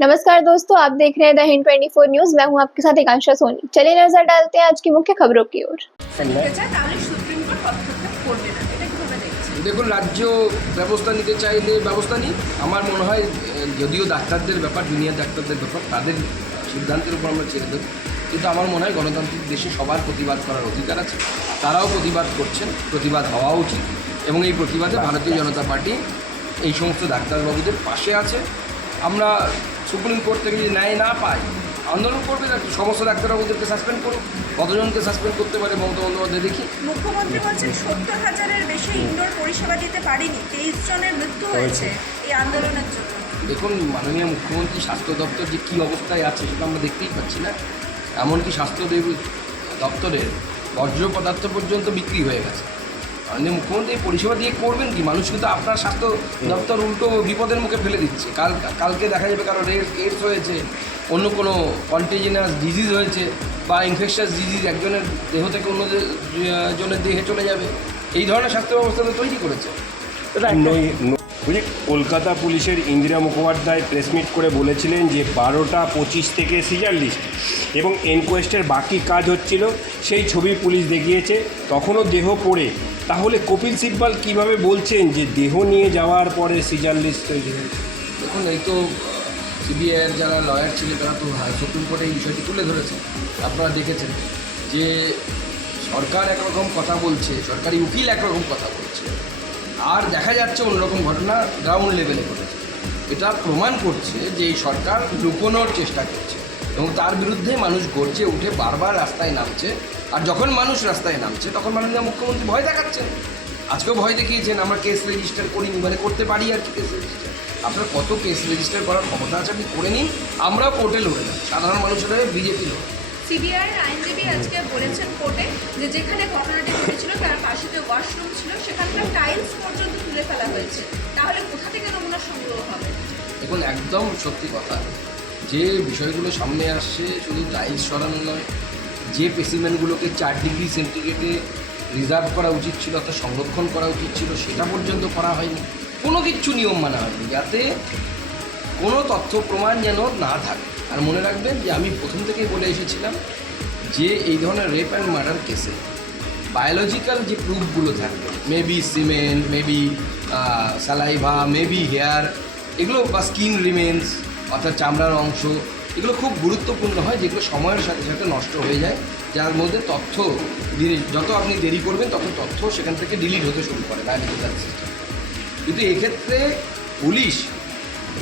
नमस्कार दोस्तों, आप देख रहे हैं द हिंद 24 न्यूज। मैं हूं आपके साथ एकांशा सोनी। चलिए नजर डालते हैं आज की मुख्य खबरों की ओर। দেখুন, রাজ্য ব্যবস্থা নিতে চাইলে ব্যবস্থা নিই। আমার মনে হয় যদিও ডাক্তারদের ব্যাপার, জুনিয়র ডাক্তারদের ব্যাপার, তাদের সিদ্ধান্তের উপর আমরা ছেড়ে দেব, কিন্তু আমার মনে হয় গণতান্ত্রিক দেশে সবার প্রতিবাদ করার অধিকার আছে। তারাও প্রতিবাদ করছেন, প্রতিবাদ হওয়া উচিত, এবং এই প্রতিবাদে ভারতীয় জনতা পার্টি এই সমস্ত ডাক্তারবাবুদের পাশে আছে। আমরা সুপ্রিম কোর্ট থেকে যদি ন্যায় না পাই, আন্দোলন করবে, সমস্ত ডাক্তারবাবুদেরকে সাসপেন্ড করুন। কতজনকে সাসপেন্ড করতে পারে মমতা বন্দ্যোপাধ্যায় দেখি। মুখ্যমন্ত্রী বলছেন 70,000-এর বেশি ইনডোর পরিষেবা দিতে পারিনি, 23 জনের মৃত্যু হয়েছে এই আন্দোলনের জন্য। দেখুন, মাননীয় মুখ্যমন্ত্রী স্বাস্থ্য দপ্তর যে কী অবস্থায় আছে সেটা আমরা দেখতেই পাচ্ছি না। এমনকি স্বাস্থ্য দপ্তরের বর্জ্য পদার্থ পর্যন্ত বিক্রি হয়ে গেছে। মাননীয় মুখ্যমন্ত্রী এই পরিষেবা দিয়ে করবেন কি? মানুষ কিন্তু আপনার স্বাস্থ্য দপ্তর উল্টো বিপদের মুখে ফেলে দিচ্ছে। কালকে দেখা যাবে কারো এইডস হয়েছে, অন্য কোনো কন্টেজিনাস ডিজিজ হয়েছে বা ইনফেকশাস ডিজিজ একজনের দেহ থেকে অন্য জনের দেহে চলে যাবে। এই ধরনের স্বাস্থ্য ব্যবস্থা তো তৈরি করেছে। কলকাতা পুলিশের ইন্দিরা মুখোপাধ্যায় প্রেসমিট করে বলেছিলেন যে 12:25 থেকে সিজার লিস্ট এবং এনকোয়েস্টের বাকি কাজ হচ্ছিল, সেই ছবি পুলিশ দেখিয়েছে, তখনও দেহ পড়ে। তাহলে কপিল সিব্বাল কীভাবে বলছেন যে দেহ নিয়ে যাওয়ার পরে সিজার লিস্ট তৈরি হয়েছে? দেখুন, এই তো সিবিআইয়ের যারা লয়ার ছিলেন তারা তো সুপ্রিম কোর্টে এই বিষয়টি তুলে ধরেছে। আপনারা দেখেছেন যে সরকার একরকম কথা বলছে, সরকারি উকিল একরকম কথা বলছে, আর দেখা যাচ্ছে অন্যরকম ঘটনা গ্রাউন্ড লেভেলে ঘটেছে। এটা প্রমাণ করছে যে এই সরকার লুকোনোর চেষ্টা করছে এবং তার বিরুদ্ধে মানুষ গর্জে উঠে বারবার রাস্তায় নামছে। আর যখন মানুষ রাস্তায় নামছে তখন মাননীয় মুখ্যমন্ত্রী ভয় দেখাচ্ছেন। আজকেও ভয় দেখিয়েছেন, আমরা কেস রেজিস্টার করিনি, মানে করতে পারি আর কি কেস রেজিস্টার। আপনার কত কেস রেজিস্টার করার ক্ষমতা আছে আপনি করে নিন, আমরাও কোর্টে লড়ে নেব, সাধারণ মানুষেরা বিজেপি লড়ে। সিবিআইয়ের আইনজীবী আজকে বলেছেন কোর্টে যে যেখানে ঘটনাটি ঘটেছিল তার পাশে যে ওয়াশরুম ছিল সেখানকার টাইলস পর্যন্ত তুলে ফেলা হয়েছে। তাহলে কোথা থেকে নমুনা সংগ্রহ হবে? দেখুন, একদম সত্যি কথা, যে বিষয়গুলো সামনে আসছে শুধু টাইলস সরানো নয়, যে স্পেসিমেনগুলোকে 4 ডিগ্রি সেন্টিগ্রেডে রিজার্ভ করা উচিত ছিল অর্থাৎ সংরক্ষণ করা উচিত ছিল সেটা পর্যন্ত করা হয়নি। কোনো কিচ্ছু নিয়ম মানা হয়নি যাতে কোনো তথ্য প্রমাণ যেন না থাকে। আর মনে রাখবেন যে আমি প্রথম থেকেই বলে এসেছিলাম যে এই ধরনের রেপ অ্যান্ড মার্ডার কেসে বায়োলজিক্যাল যে প্রুফগুলো থাকবে, maybe semen, maybe saliva, maybe hair, এগুলো বা স্কিন রিমেন্স অর্থাৎ চামড়ার অংশ, এগুলো খুব গুরুত্বপূর্ণ হয়, যেগুলো সময়ের সাথে সাথে নষ্ট হয়ে যায়, যার মধ্যে তথ্য যত আপনি দেরি করবেন তত তথ্য সেখান থেকে ডিলিট হতে শুরু করে বায়োলজিক্যাল সিস্টেম। কিন্তু এক্ষেত্রে পুলিশ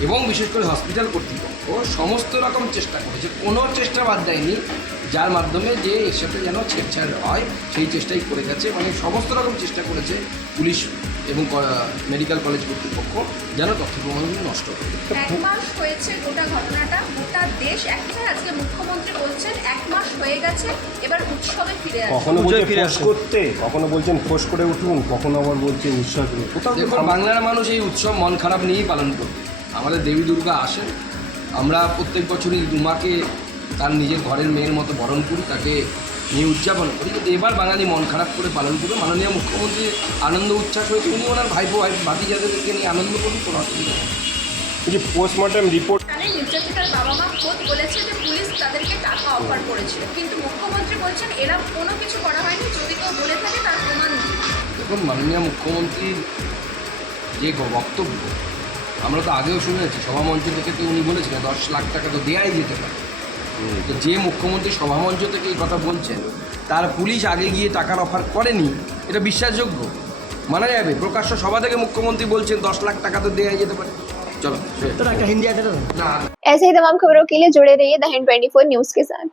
এবং বিশেষ করে হসপিটাল কর্তৃপক্ষ সমস্ত রকম চেষ্টা করেছে, কোনো চেষ্টা বাদ দেয়নি যার মাধ্যমে যে এর সাথে যেন ছেড়ছাড় হয় সেই চেষ্টাই করে গেছে। মানে সমস্ত রকম চেষ্টা করেছে পুলিশ এবং মেডিকেল কলেজ কর্তৃপক্ষ যেন তথ্য প্রমাণগুলো নষ্ট হয়। 1 মাস হয়েছে গোটা ঘটনাটা, গোটা দেশ একসাথে। আজকে মুখ্যমন্ত্রী বলছেন 1 মাস হয়ে গেছে, এবার উৎসবে ফিরে আসবে। কখনো বলছেন ফোঁস করতে, কখনো বলছেন ফোঁস করে উঠুন, কখনো আবার বলছেন উৎসব। দেখুন, বাংলার মানুষ এই উৎসব মন খারাপ নিয়েই পালন করবে। আমাদের দেবী দুর্গা আসেন, আমরা প্রত্যেক বছরই দুমাকে তার নিজের ঘরের মেয়ের মতো বরণ করি, তাকে নিয়ে উদযাপন করি। কিন্তু এবার বাঙালি মন খারাপ করে পালন করবে। মাননীয় মুখ্যমন্ত্রীর আনন্দ উচ্ছ্বাস হয়েছে, উনি ওনার ভাতিজাদেরকে নিয়ে আনন্দ করুন, কোনো অসুবিধা নেই। যে পোস্টমর্টম রিপোর্ট নির্যাতিতার বাবা মা খোদ বলেছে যে পুলিশ তাদেরকে টাকা অফার করেছিল, কিন্তু মুখ্যমন্ত্রী বলছেন এরা কোনো কিছু করা হয়নি, যদি কেউ বলে থাকে তার প্রমাণ নেই। দেখুন, মাননীয় মুখ্যমন্ত্রীর যে বক্তব্য আমরা তো আগেও শুনেছি, সভামঞ্চ থেকে তো উনি বলেছিলেন 10 লাখ টাকা তো দেয়াই যেতে পারে। তো যে মুখ্যমন্ত্রী সভামঞ্চ থেকে এই কথা বলছেন তার পুলিশ আগে গিয়ে টাকার অফার করেনি, এটা বিশ্বাসযোগ্য মানা যাবে? প্রকাশ্য সভা থেকে মুখ্যমন্ত্রী বলছেন 10 লাখ টাকা तो देया ही যেতে পারে। चलो ऐसे ही तमाम खबरों के लिए जुड़े रहिए द हिंद 24 न्यूज के साथ।